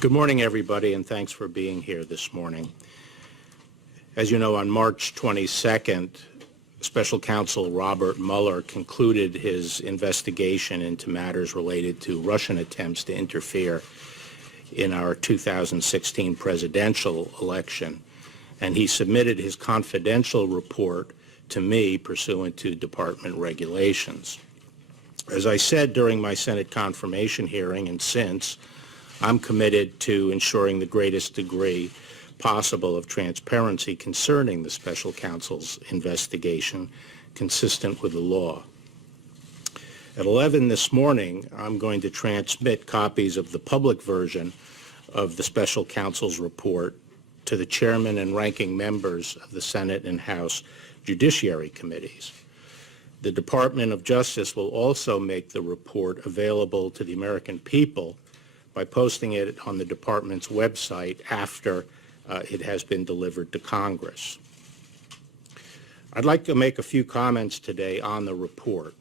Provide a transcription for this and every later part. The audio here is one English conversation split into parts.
Good morning, everybody, and thanks for being here this morning. As you know, on March 22nd, Special Counsel Robert Mueller concluded his investigation into matters related to Russian attempts to interfere in our 2016 presidential election, and he submitted his confidential report to me pursuant to department regulations. As I said during my Senate confirmation hearing and since, I'm committed to ensuring the greatest degree possible of transparency concerning the Special Counsel's investigation, consistent with the law. At 11 this morning, I'm going to transmit copies of the public version of the Special Counsel's report to the chairman and ranking members of the Senate and House Judiciary Committees. The Department of Justice will also make the report available to the American people by posting it on the department's website after it has been delivered to Congress. I'd like to make a few comments today on the report.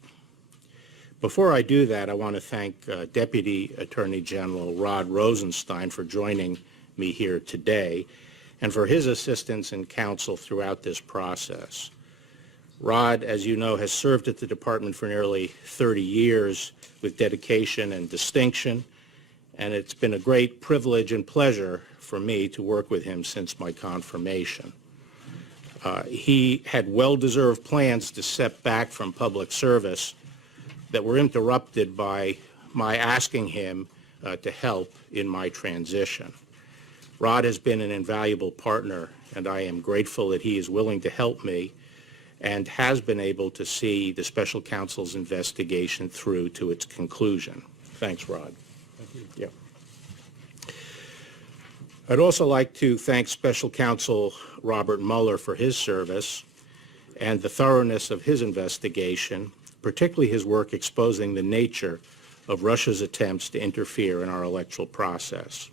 Before I do that, I want to thank Deputy Attorney General Rod Rosenstein for joining me here today and for his assistance and counsel throughout this process. Rod, as you know, has served at the department for nearly 30 years with dedication and distinction, and it's been a great privilege and pleasure for me to work with him since my confirmation. He had well-deserved plans to step back from public service that were interrupted by my asking him to help in my transition. Rod has been an invaluable partner, and I am grateful that he is willing to help me and has been able to see the Special Counsel's investigation through to its conclusion. Thanks, Rod. Thank you. Yeah. I'd also like to thank Special Counsel Robert Mueller for his service and the thoroughness of his investigation, particularly his work exposing the nature of Russia's attempts to interfere in our electoral process.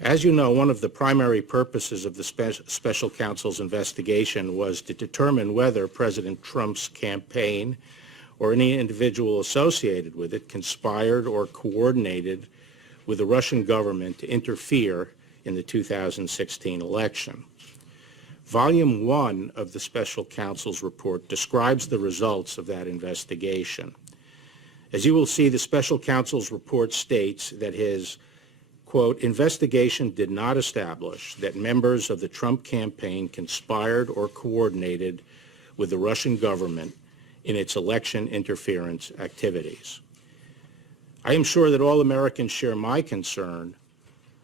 As you know, one of the primary purposes of the Special Counsel's investigation was to determine whether President Trump's campaign or any individual associated with it conspired or coordinated with the Russian government to interfere in the 2016 election. Volume 1 of the Special Counsel's report describes the results of that investigation. As you will see, the Special Counsel's report states that his, quote, investigation did not establish that members of the Trump campaign conspired or coordinated with the Russian government in its election interference activities. I am sure that all Americans share my concern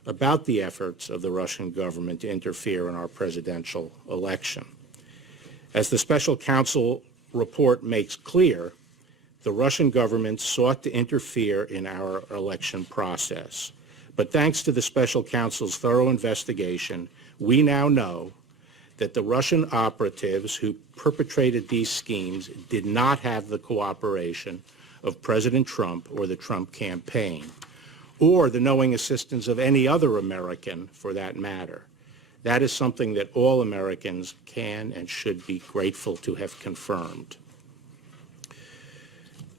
about the efforts of the Russian government to interfere in our presidential election. As the Special Counsel report makes clear, the Russian government sought to interfere in our election process. But thanks to the Special Counsel's thorough investigation, we now know that the Russian operatives who perpetrated these schemes did not have the cooperation of President Trump or the Trump campaign, or the knowing assistance of any other American for that matter. That is something that all Americans can and should be grateful to have confirmed.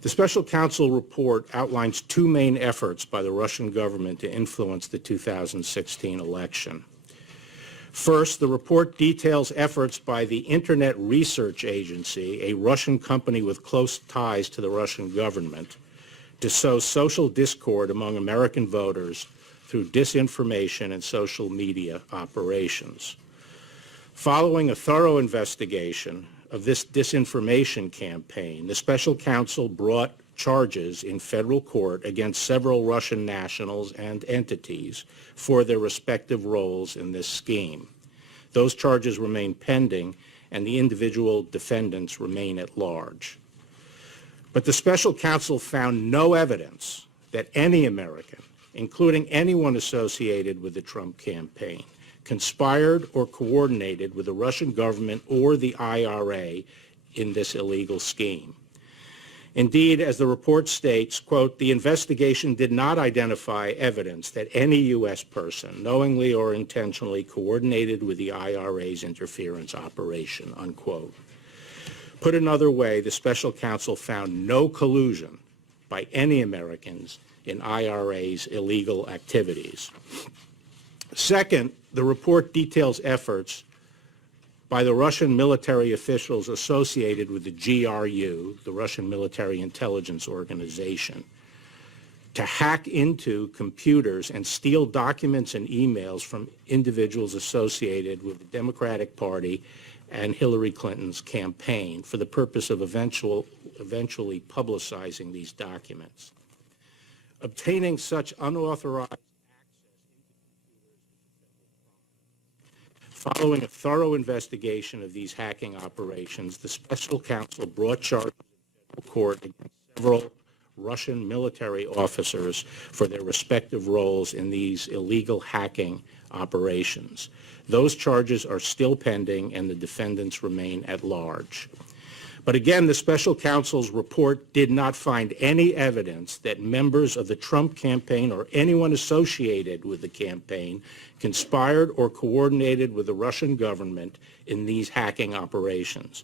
The Special Counsel report outlines two main efforts by the Russian government to influence the 2016 election. First, the report details efforts by the Internet Research Agency, a Russian company with close ties to the Russian government, to sow social discord among American voters through disinformation and social media operations. Following a thorough investigation of this disinformation campaign, the Special Counsel brought charges in federal court against several Russian nationals and entities for their respective roles in this scheme. Those charges remain pending, and the individual defendants remain at large. But the Special Counsel found no evidence that any American, including anyone associated with the Trump campaign, conspired or coordinated with the Russian government or the IRA in this illegal scheme. Indeed, as the report states, quote, the investigation did not identify evidence that any U.S. person knowingly or intentionally coordinated with the IRA's interference operation, unquote. Put another way, the Special Counsel found no collusion by any Americans in IRA's illegal activities. Second, the report details efforts by the Russian military officials associated with the GRU, the Russian Military Intelligence Organization, to hack into computers and steal documents and emails from individuals associated with the Democratic Party and Hillary Clinton's campaign for the purpose of eventually publicizing these documents. Obtaining such unauthorized access into computers is a federal crime. Following a thorough investigation of these hacking operations, the special counsel brought charges in federal court against several Russian military officers for their respective roles in these illegal hacking operations. Those charges are still pending and the defendants remain at large. But again, the special counsel's report did not find any evidence that members of the Trump campaign or anyone associated with the campaign conspired or coordinated with the Russian government in these hacking operations.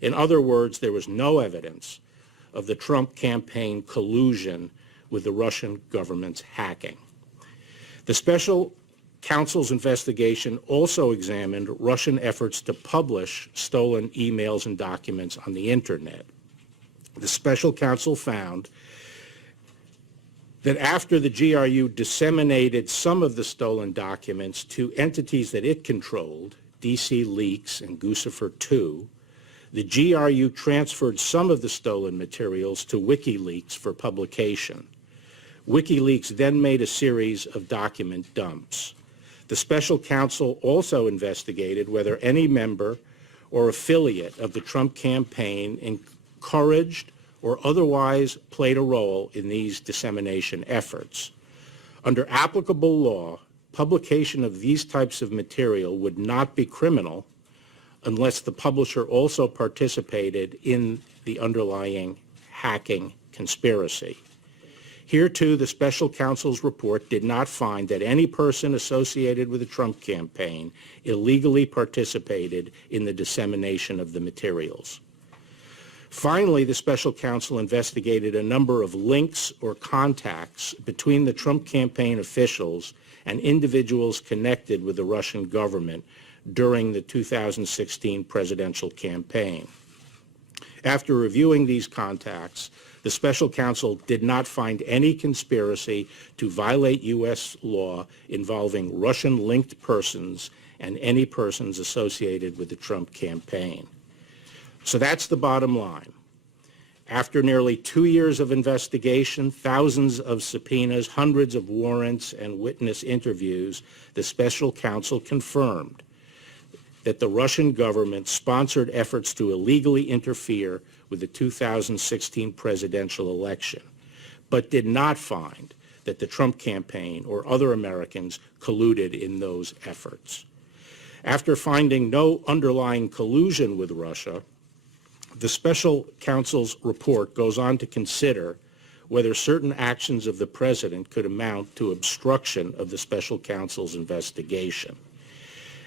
In other words, there was no evidence of the Trump campaign collusion with the Russian government's hacking. The special counsel's investigation also examined Russian efforts to publish stolen emails and documents on the internet. The special counsel found that after the GRU disseminated some of the stolen documents to entities that it controlled, DC Leaks and Guccifer 2, the GRU transferred some of the stolen materials to WikiLeaks for publication. WikiLeaks then made a series of document dumps. The special counsel also investigated whether any member or affiliate of the Trump campaign encouraged or otherwise played a role in these dissemination efforts. Under applicable law, publication of these types of material would not be criminal unless the publisher also participated in the underlying hacking conspiracy. Here, too, the special counsel's report did not find that any person associated with the Trump campaign illegally participated in the dissemination of the materials. Finally, the special counsel investigated a number of links or contacts between the Trump campaign officials and individuals connected with the Russian government during the 2016 presidential campaign. After reviewing these contacts, the special counsel did not find any conspiracy to violate U.S. law involving Russian-linked persons and any persons associated with the Trump campaign. So that's the bottom line. After nearly 2 years of investigation, thousands of subpoenas, hundreds of warrants, and witness interviews, the special counsel confirmed that the Russian government sponsored efforts to illegally interfere with the 2016 presidential election, but did not find that the Trump campaign or other Americans colluded in those efforts. After finding no underlying collusion with Russia, the special counsel's report goes on to consider whether certain actions of the president could amount to obstruction of the special counsel's investigation.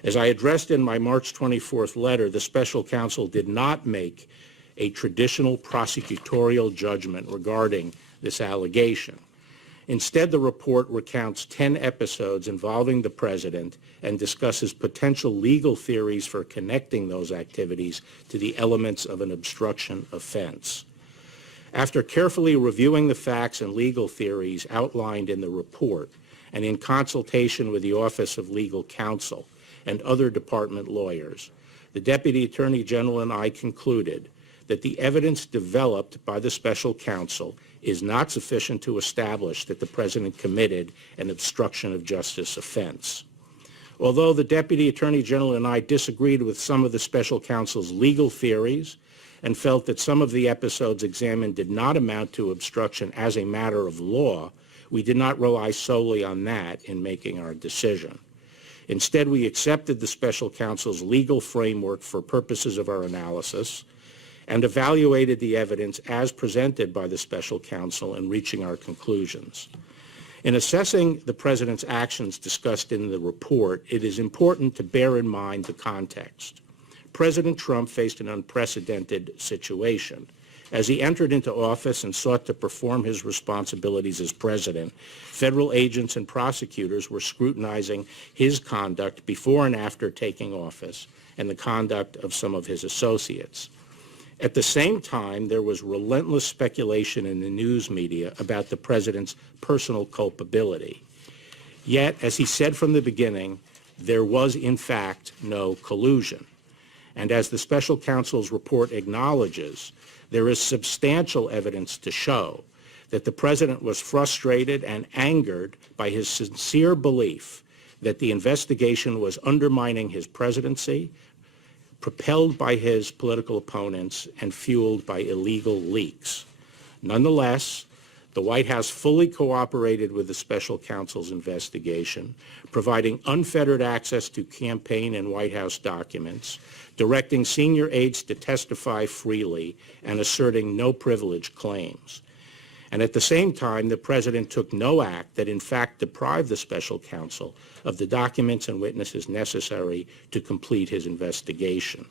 As I addressed in my March 24th letter, the special counsel did not make a traditional prosecutorial judgment regarding this allegation. Instead, the report recounts 10 episodes involving the president and discusses potential legal theories for connecting those activities to the elements of an obstruction offense. After carefully reviewing the facts and legal theories outlined in the report, and in consultation with the Office of Legal Counsel and other department lawyers, the Deputy Attorney General and I concluded that the evidence developed by the special counsel is not sufficient to establish that the president committed an obstruction of justice offense. Although the Deputy Attorney General and I disagreed with some of the special counsel's legal theories and felt that some of the episodes examined did not amount to obstruction as a matter of law, we did not rely solely on that in making our decision. Instead, we accepted the special counsel's legal framework for purposes of our analysis and evaluated the evidence as presented by the special counsel in reaching our conclusions. In assessing the president's actions discussed in the report, it is important to bear in mind the context. President Trump faced an unprecedented situation. As he entered into office and sought to perform his responsibilities as president, federal agents and prosecutors were scrutinizing his conduct before and after taking office and the conduct of some of his associates. At the same time, there was relentless speculation in the news media about the president's personal culpability. Yet, as he said from the beginning, there was in fact no collusion. And as the special counsel's report acknowledges, there is substantial evidence to show that the president was frustrated and angered by his sincere belief that the investigation was undermining his presidency, propelled by his political opponents, and fueled by illegal leaks. Nonetheless, the White House fully cooperated with the special counsel's investigation, providing unfettered access to campaign and White House documents, directing senior aides to testify freely, and asserting no privilege claims. And at the same time, the president took no act that in fact deprived the special counsel of the documents and witnesses necessary to complete his investigation.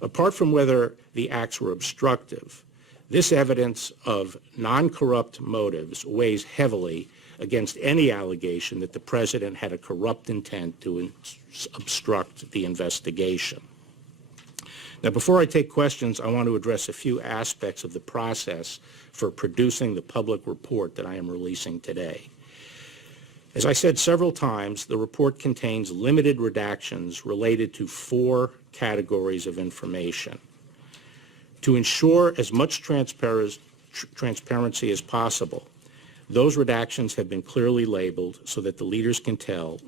Apart from whether the acts were obstructive, this evidence of non-corrupt motives weighs heavily against any allegation that the president had a corrupt intent to obstruct the investigation. Now, before I take questions, I want to address a few aspects of the process for producing the public report that I am releasing today. As I said several times, the report contains limited redactions related to 4 categories of information. To ensure as much transparency as possible, those redactions have been clearly labeled so that the readers can tell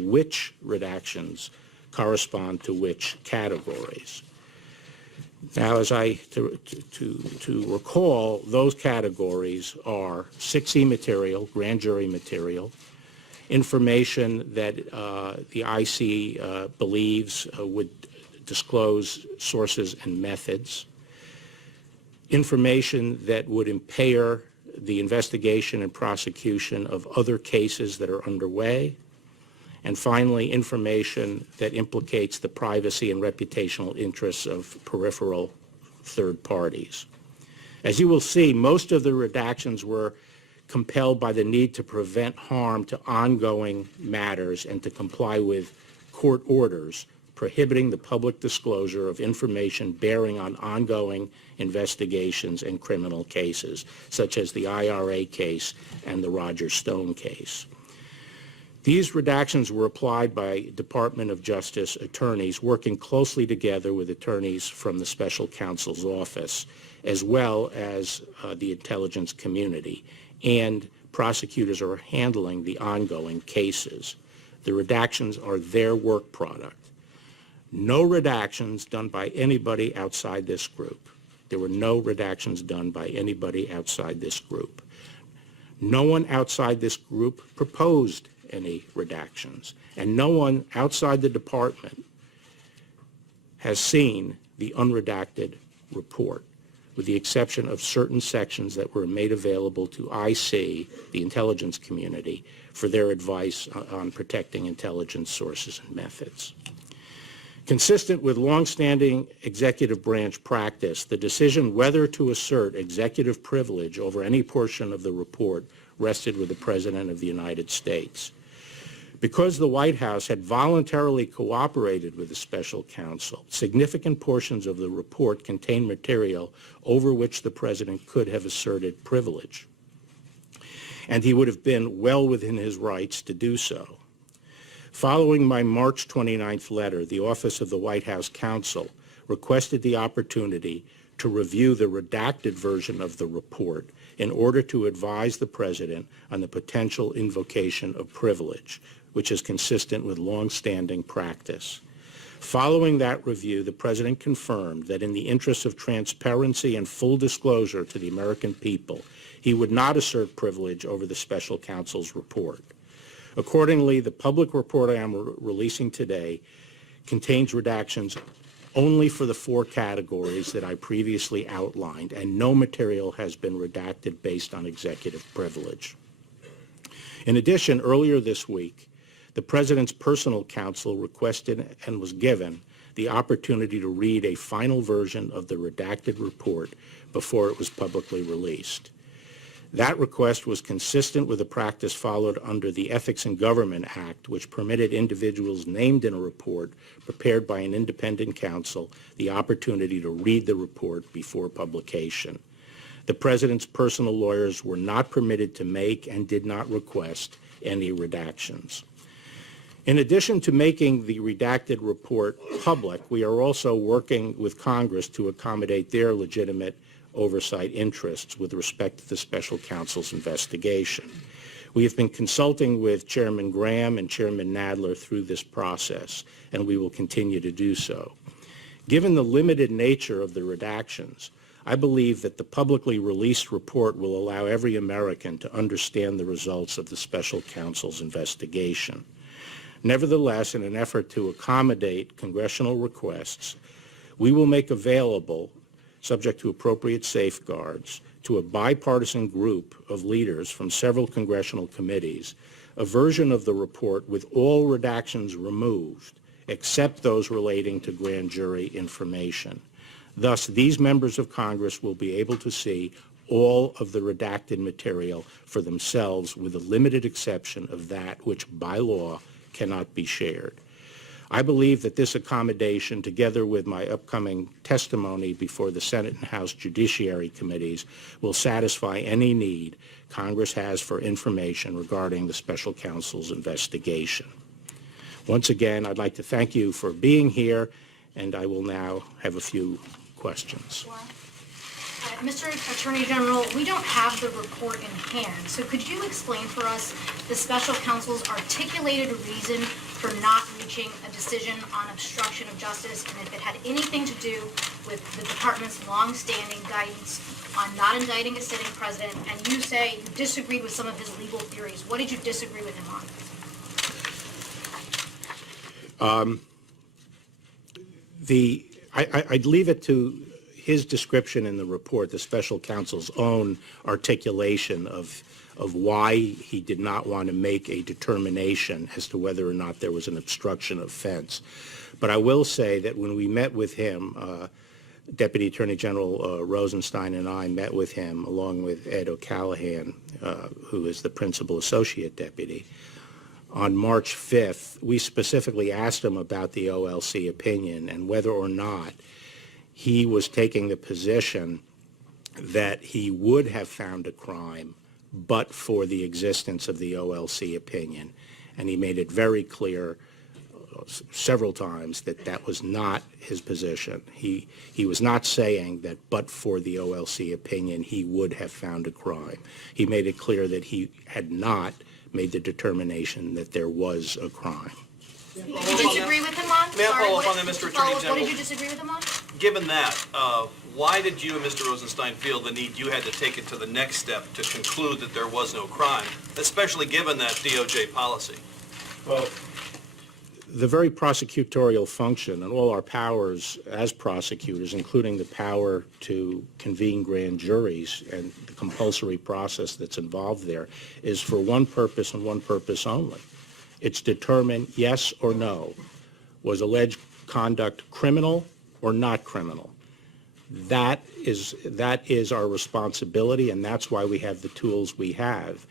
which redactions correspond to which categories. Now, to recall, those categories are 6E material, grand jury material, information that the IC believes would disclose sources and methods, information that would impair the investigation and prosecution of other cases that are underway, and finally, information that implicates the privacy and reputational interests of peripheral third parties. As you will see, most of the redactions were compelled by the need to prevent harm to ongoing matters and to comply with court orders prohibiting the public disclosure of information bearing on ongoing investigations and criminal cases, such as the IRA case and the Roger Stone case. These redactions were applied by Department of Justice attorneys working closely together with attorneys from the special counsel's office, as well as the intelligence community, and prosecutors are handling the ongoing cases. The redactions are their work product. No redactions done by anybody outside this group. There were no redactions done by anybody outside this group. No one outside this group proposed any redactions, and no one outside the department has seen the unredacted report, with the exception of certain sections that were made available to IC, the intelligence community, for their advice on protecting intelligence sources and methods. Consistent with longstanding executive branch practice, the decision whether to assert executive privilege over any portion of the report rested with the President of the United States. Because the White House had voluntarily cooperated with the special counsel, significant portions of the report contained material over which the President could have asserted privilege, and he would have been well within his rights to do so. Following my March 29th letter, the Office of the White House Counsel requested the opportunity to review the redacted version of the report in order to advise the President on the potential invocation of privilege, which is consistent with long-standing practice. Following that review, the President confirmed that in the interest of transparency and full disclosure to the American people, he would not assert privilege over the special counsel's report. Accordingly, the public report I am releasing today contains redactions only for the 4 categories that I previously outlined, and no material has been redacted based on executive privilege. In addition, earlier this week, the President's personal counsel requested and was given the opportunity to read a final version of the redacted report before it was publicly released. That request was consistent with the practice followed under the Ethics in Government Act, which permitted individuals named in a report prepared by an independent counsel the opportunity to read the report before publication. The President's personal lawyers were not permitted to make and did not request any redactions. In addition to making the redacted report public, we are also working with Congress to accommodate their legitimate oversight interests with respect to the special counsel's investigation. We have been consulting with Chairman Graham and Chairman Nadler through this process, and we will continue to do so. Given the limited nature of the redactions, I believe that the publicly released report will allow every American to understand the results of the special counsel's investigation. Nevertheless, in an effort to accommodate congressional requests, we will make available, subject to appropriate safeguards, to a bipartisan group of leaders from several congressional committees, a version of the report with all redactions removed, except those relating to grand jury information. Thus, these members of Congress will be able to see all of the redacted material for themselves, with a limited exception of that which, by law, cannot be shared. I believe that this accommodation, together with my upcoming testimony before the Senate and House Judiciary Committees, will satisfy any need Congress has for information regarding the special counsel's investigation. Once again, I'd like to thank you for being here, and I will now have a few questions. Mr. Attorney General, we don't have the report in hand, so could you explain for us the special counsel's articulated reason for not reaching a decision on obstruction of justice, and if it had anything to do with the department's long-standing guidance on not indicting a sitting president? And you say you disagreed with some of his legal theories. What did you disagree with him on? I'd leave it to his description in the report, the special counsel's own articulation of why he did not want to make a determination as to whether or not there was an obstruction offense. But I will say that when we met with him, Deputy Attorney General Rosenstein and I met with him, along with Ed O'Callahan, who is the principal associate deputy, on March 5th, we specifically asked him about the OLC opinion and whether or not he was taking the position that he would have found a crime but for the existence of the OLC opinion. And he made it very clear several times that that was not his position. He was not saying that but for the OLC opinion he would have found a crime. He made it clear that he had not made the determination that there was a crime. Did you disagree with him on? May I follow up on that, Mr. Attorney General? What did you disagree with him on? Given that, why did you and Mr. Rosenstein feel the need you had to take it to the next step to conclude that there was no crime, especially given that DOJ policy? Well, the very prosecutorial function and all our powers as prosecutors, including the power to convene grand juries and the compulsory process that's involved there, is for one purpose and one purpose only. It's determine yes or no. Was alleged conduct criminal or not criminal? That is our responsibility, and that's why we have the tools we have.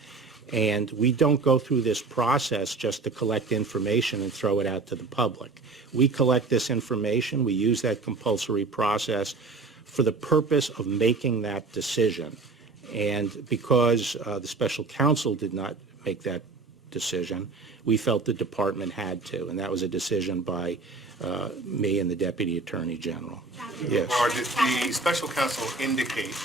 And we don't go through this process just to collect information and throw it out to the public. We collect this information, we use that compulsory process for the purpose of making that decision. And because the special counsel did not make that decision, we felt the department had to, and that was a decision by me and the Deputy Attorney General. Yes. Or did the special counsel indicate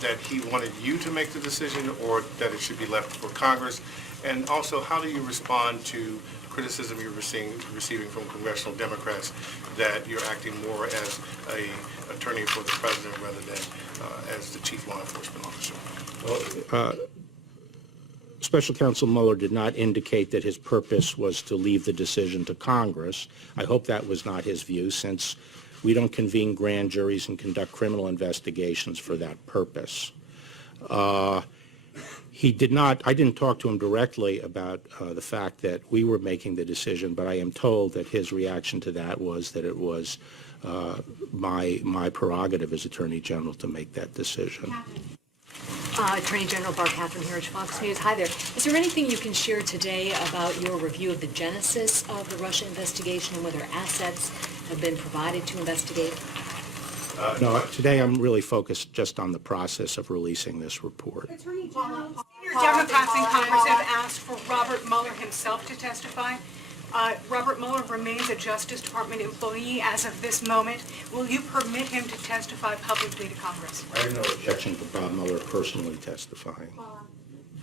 that he wanted you to make the decision, or that it should be left for Congress? And also, how do you respond to criticism you're receiving from congressional Democrats that you're acting more as an attorney for the president rather than as the chief law enforcement officer? Well, Special Counsel Mueller did not indicate that his purpose was to leave the decision to Congress. I hope that was not his view, since we don't convene grand juries and conduct criminal investigations for that purpose. He did not, I didn't talk to him directly about the fact that we were making the decision, but I am told that his reaction to that was that it was my prerogative as Attorney General to make that decision. Attorney General Barr, Catherine here at Fox News. Hi there. Is there anything you can share today about your review of the genesis of the Russia investigation and whether assets have been provided to investigate? No, today I'm really focused just on the process of releasing this report. Senior Democrats in Congress have asked for Robert Mueller himself to testify. Robert Mueller remains a Justice Department employee as of this moment. Will you permit him to testify publicly to Congress? I have no objection to Bob Mueller personally testifying.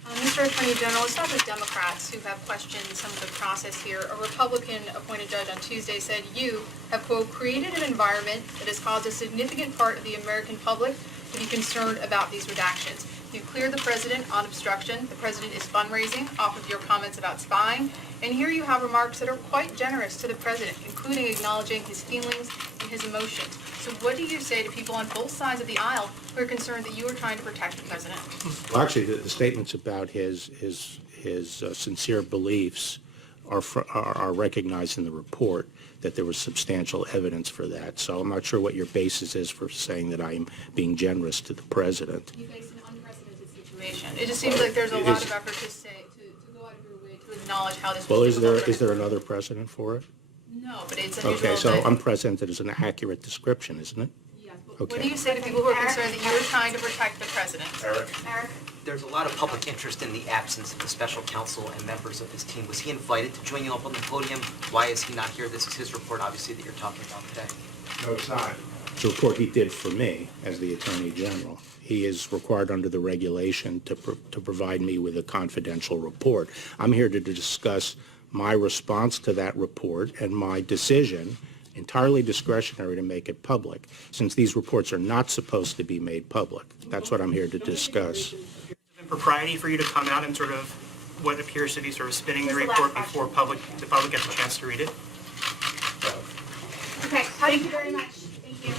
Mr. Attorney General, it's not the Democrats who have questioned some of the process here. A Republican-appointed judge on Tuesday said you have, quote, created an environment that has caused a significant part of the American public to be concerned about these redactions. You clear the president on obstruction. The president is fundraising off of your comments about spying. And here you have remarks that are quite generous to the president, including acknowledging his feelings and his emotions. So what do you say to people on both sides of the aisle who are concerned that you are trying to protect the president? Well, actually, the statements about his sincere beliefs are recognized in the report, that there was substantial evidence for that. So I'm not sure what your basis is for saying that I'm being generous to the president. You face an unprecedented situation. It just seems like there's a lot of effort to go out of your way to acknowledge how this. Well, is there another precedent for it? No, but it's unusual. Okay, so that- unprecedented is an accurate description, isn't it? Yes, but Okay. what do you say to people who are concerned that you're trying to protect the president? Eric? There's a lot of public interest in the absence of the special counsel and members of his team. Was he invited to join you up on the podium? Why is he not here? This is his report, obviously, that you're talking about today. No, it's not. It's a report he did for me as the Attorney General. He is required under the regulation to provide me with a confidential report. I'm here to discuss my response to that report and my decision, entirely discretionary, to make it public, since these reports are not supposed to be made public. That's what I'm here to discuss. Impropriety for you to come out and sort of what appears to be sort of spinning the report before the public gets a chance to read it? Okay, thank you very much. Thank you.